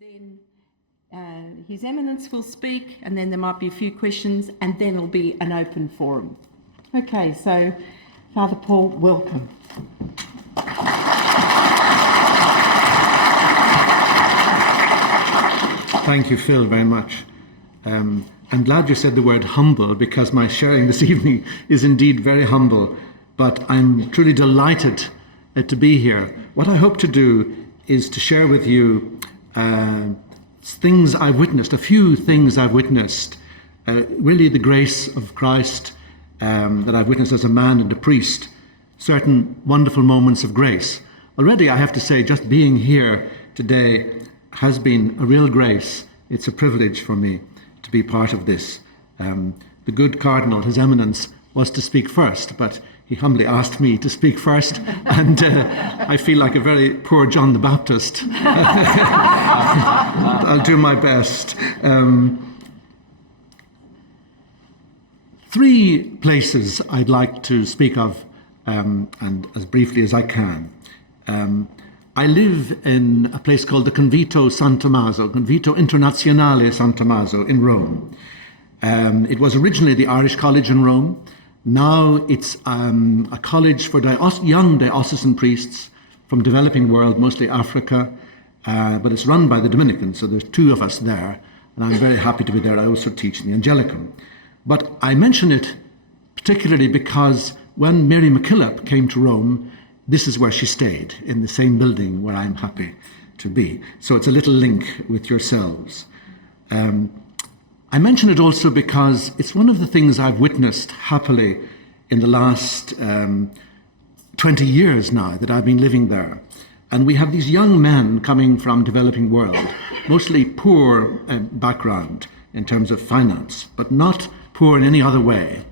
Then His Eminence will speak, and then there might be a few questions, and then it'll be an open forum. Okay, so Father Paul, welcome. Thank you, Phil, very much. I'm glad you said the word humble, because my sharing this evening is indeed very humble, but I'm truly delighted to be here. What I hope to do is to share with you things I've witnessed, a few things I've witnessed, really the grace of Christ that I've witnessed as a man and a priest, certain wonderful moments of grace. Already I have to say, just being here today has been a real grace. It's a privilege for me to be part of this. The good Cardinal, His Eminence, was to speak first, but he humbly asked me to speak first, and I feel like a very poor John the Baptist. I'll do my best. 3 places I'd like to speak of, and as briefly as I can. I live in a place called the Convito San Tommaso, Convito Internazionale San Tommaso in Rome. It was originally the Irish College in Rome. Now it's a college for young diocesan priests from developing world, mostly Africa, but it's run by the Dominicans, so there's 2 of us there, and I'm very happy to be there. I also teach in the Angelicum. But I mention it particularly because when Mary MacKillop came to Rome, this is where she stayed, in the same building where I'm happy to be. So it's a little link with yourselves. I mention it also because it's one of the things I've witnessed happily in the last 20 years now that I've been living there. And we have these young men coming from developing world, mostly poor background in terms of finance, but not poor in any other way.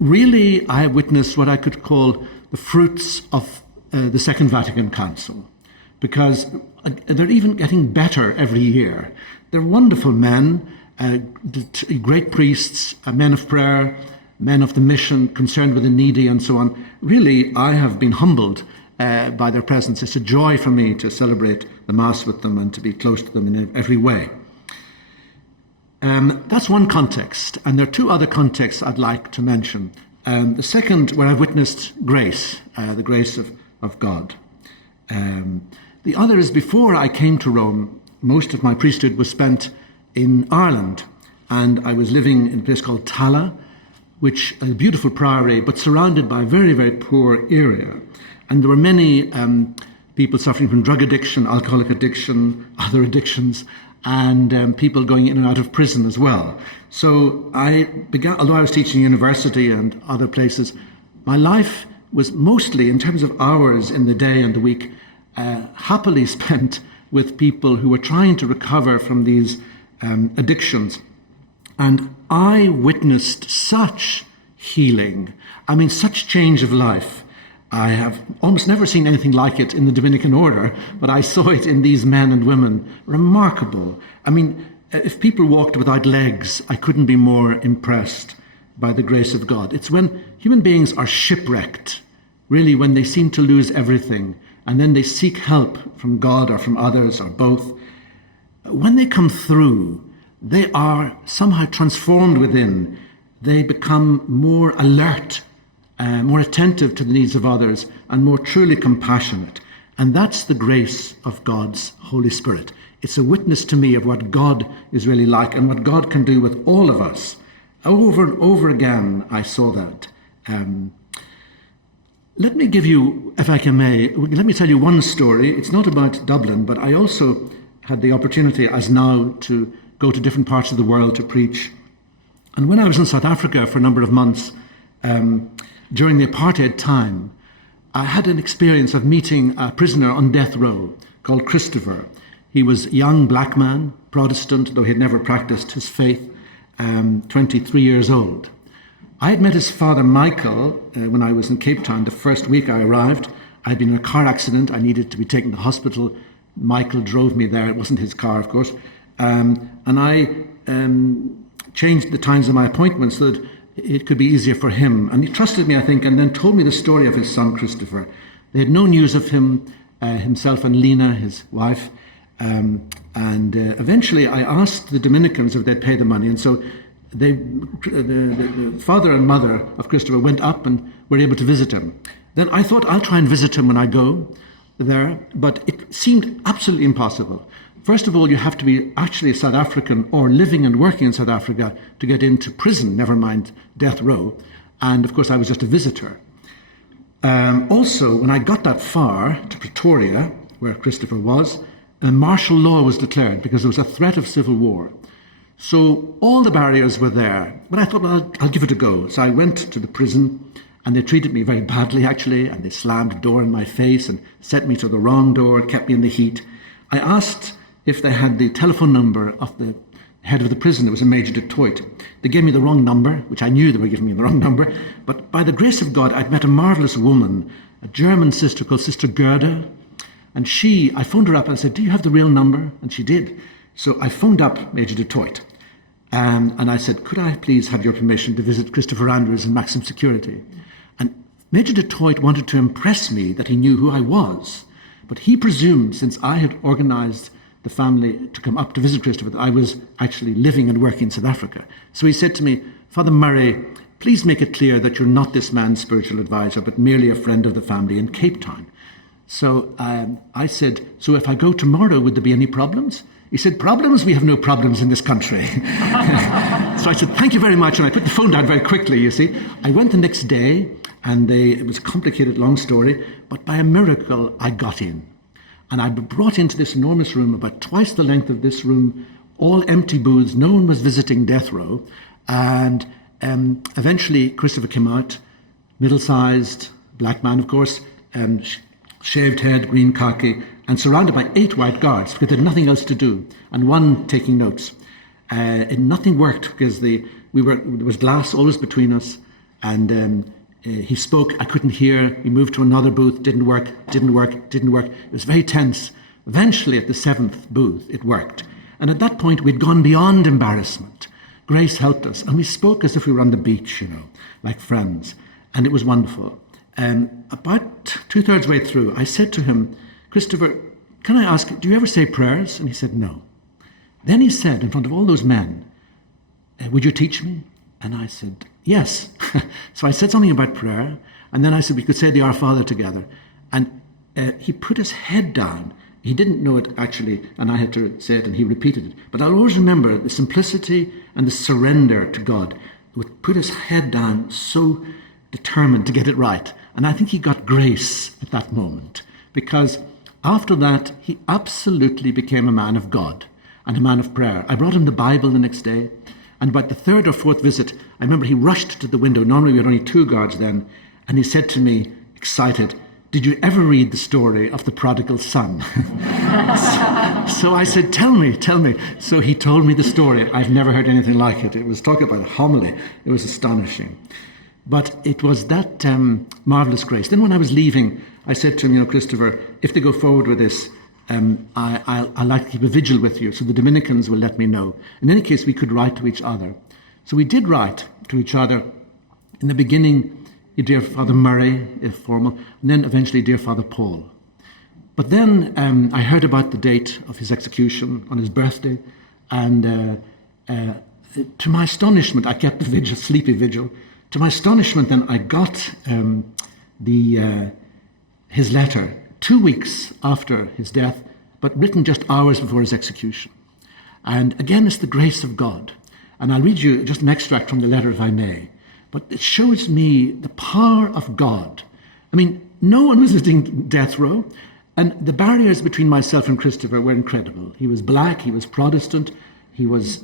Really, I have witnessed what I could call the fruits of the Second Vatican Council, because they're even getting better every year. They're wonderful men, great priests, men of prayer, men of the mission, concerned with the needy and so on. Really, I have been humbled by their presence. It's a joy for me to celebrate the Mass with them and to be close to them in every way. That's one context, and there are 2 other contexts I'd like to mention. The second, where I've witnessed grace, the grace of God. The other is before I came to Rome, most of my priesthood was spent in Ireland, and I was living in a place called Tala, which is a beautiful priory, but surrounded by a very, very poor area. And there were many people suffering from drug addiction, alcoholic addiction, other addictions, and people going in and out of prison as well. So I began, although I was teaching university and other places, my life was mostly, in terms of hours in the day and the week, happily spent with people who were trying to recover from these addictions. And I witnessed such healing, such change of life. I have almost never seen anything like it in the Dominican order, but I saw it in these men and women. Remarkable. If people walked without legs, I couldn't be more impressed by the grace of God. It's when human beings are shipwrecked, really when they seem to lose everything, and then they seek help from God or from others or both. When they come through, they are somehow transformed within. They become more alert, more attentive to the needs of others, and more truly compassionate. And that's the grace of God's Holy Spirit. It's a witness to me of what God is really like and what God can do with all of us. Over and over again, I saw that. Let me give you, if I may, let me tell you one story. It's not about Dublin, but I also had the opportunity, as now, to go to different parts of the world to preach. And when I was in South Africa for a number of months, during the apartheid time, I had an experience of meeting a prisoner on death row called Christopher. He was a young black man, Protestant, though he had never practiced his faith, 23 years old. I had met his father, Michael, when I was in Cape Town. The first week I arrived, I'd been in a car accident. I needed to be taken to hospital. Michael drove me there. It wasn't his car, of course. And I changed the times of my appointments so that it could be easier for him. And he trusted me, I think, and then told me the story of his son, Christopher. They had no news of him, himself and Lena, his wife. And eventually I asked the Dominicans if they'd pay the money. And so the father and mother of Christopher went up and were able to visit him. Then I thought, I'll try and visit him when I go there, but it seemed absolutely impossible. First of all, you have to be actually a South African or living and working in South Africa to get into prison, never mind death row. And of course, I was just a visitor. Also, when I got that far to Pretoria, where Christopher was, martial law was declared because there was a threat of civil war. So all the barriers were there. But I thought, well, I'll give it a go. So I went to the prison, and they treated me very badly, actually, and they slammed a door in my face and sent me to the wrong door, kept me in the heat. I asked if they had the telephone number of the head of the prison. It was a Major du Toit. They gave me the wrong number, which I knew they were giving me the wrong number. But by the grace of God, I'd met a marvellous woman, a German sister called Sister Gerda. And I phoned her up and I said, do you have the real number? And she did. So I phoned up Major du Toit. And I said, could I please have your permission to visit Christopher Andrews in maximum security? And Major du Toit wanted to impress me that he knew who I was. But he presumed, since I had organised the family to come up to visit Christopher, that I was actually living and working in South Africa. So he said to me, Father Murray, please make it clear that you're not this man's spiritual advisor, but merely a friend of the family in Cape Town. So I said, so if I go tomorrow, would there be any problems? He said, problems? We have no problems in this country. So I said, thank you very much. And I put the phone down very quickly, you see. I went the next day, and it was a complicated, long story, but by a miracle, I got in. And I was brought into this enormous room, about twice the length of this room, all empty booths. No one was visiting death row. And eventually, Christopher came out, middle-sized, black man, of course, shaved head, green khaki, and surrounded by 8 white guards because they had nothing else to do, and one taking notes. And nothing worked because there was glass always between us, and he spoke, I couldn't hear. He moved to another booth, didn't work. It was very tense. Eventually, at the 7th booth, it worked. And at that point, we'd gone beyond embarrassment. Grace helped us, and we spoke as if we were on the beach, like friends, and it was wonderful. About 2/3 way through, I said to him, Christopher, can I ask, do you ever say prayers? And he said, no. Then he said, in front of all those men, would you teach me? And I said, yes. So I said something about prayer, and then I said we could say the Our Father together. And he put his head down. He didn't know it actually, and I had to say it, and he repeated it. But I'll always remember the simplicity and the surrender to God. He would put his head down, so determined to get it right. And I think he got grace at that moment, because after that, he absolutely became a man of God and a man of prayer. I brought him the Bible the next day, and about the 3rd or 4th visit, I remember he rushed to the window. Normally we had only 2 guards then, and he said to me, excited, did you ever read the story of the prodigal son? So I said, tell me. So he told me the story. I've never heard anything like it. It was talking about a homily. It was astonishing. But it was that marvellous grace. Then when I was leaving, I said to him, Christopher, if they go forward with this, I'd like to keep a vigil with you, so the Dominicans will let me know. In any case, we could write to each other. So we did write to each other. In the beginning, dear Father Murray, if formal, and then eventually, dear Father Paul. But then I heard about the date of his execution on his birthday, and to my astonishment, I kept the vigil, sleepy vigil. To my astonishment, then I got his letter 2 weeks after his death, but written just hours before his execution. And again, it's the grace of God. And I'll read you just an extract from the letter, if I may. But it shows me the power of God. I mean, no one was visiting death row, and the barriers between myself and Christopher were incredible. He was black, he was Protestant, there was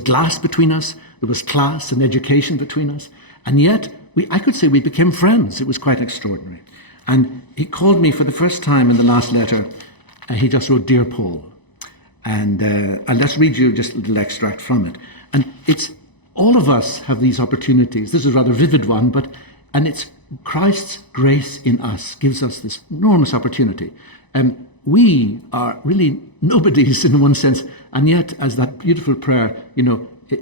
glass between us, there was class and education between us, and yet I could say we became friends. It was quite extraordinary. And he called me for the first time in the last letter. He just wrote, Dear Paul. And let's read you just a little extract from it. And it's all of us have these opportunities. This is a rather vivid one, and it's Christ's grace in us gives us this enormous opportunity. We are really nobodies in one sense, and yet, as that beautiful prayer,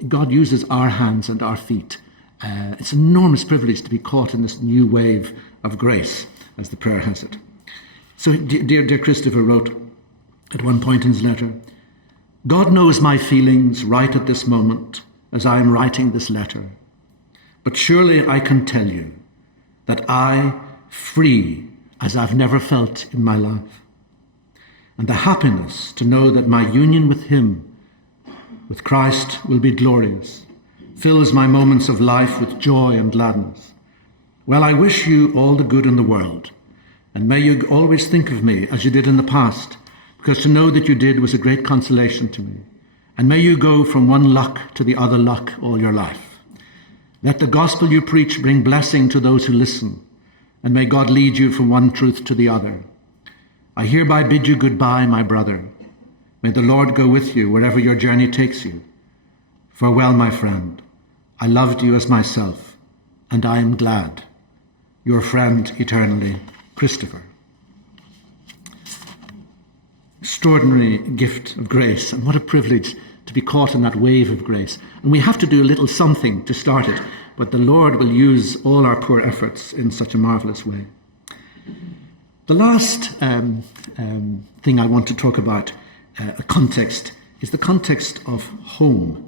God uses our hands and our feet. It's an enormous privilege to be caught in this new wave of grace, as the prayer has it. So, dear Christopher wrote, at one point in his letter, God knows my feelings right at this moment as I am writing this letter. But surely I can tell you that I, free as I've never felt in my life, and the happiness to know that my union with him, with Christ, will be glorious, fills my moments of life with joy and gladness. Well, I wish you all the good in the world, and may you always think of me as you did in the past, because to know that you did was a great consolation to me. And may you go from one luck to the other luck all your life. Let the gospel you preach bring blessing to those who listen, and may God lead you from one truth to the other. I hereby bid you goodbye, my brother. May the Lord go with you wherever your journey takes you. Farewell, my friend. I loved you as myself, and I am glad. Your friend eternally, Christopher. Extraordinary gift of grace, and what a privilege to be caught in that wave of grace. And we have to do a little something to start it, but the Lord will use all our poor efforts in such a marvellous way. The last thing I want to talk about, a context, is the context of home.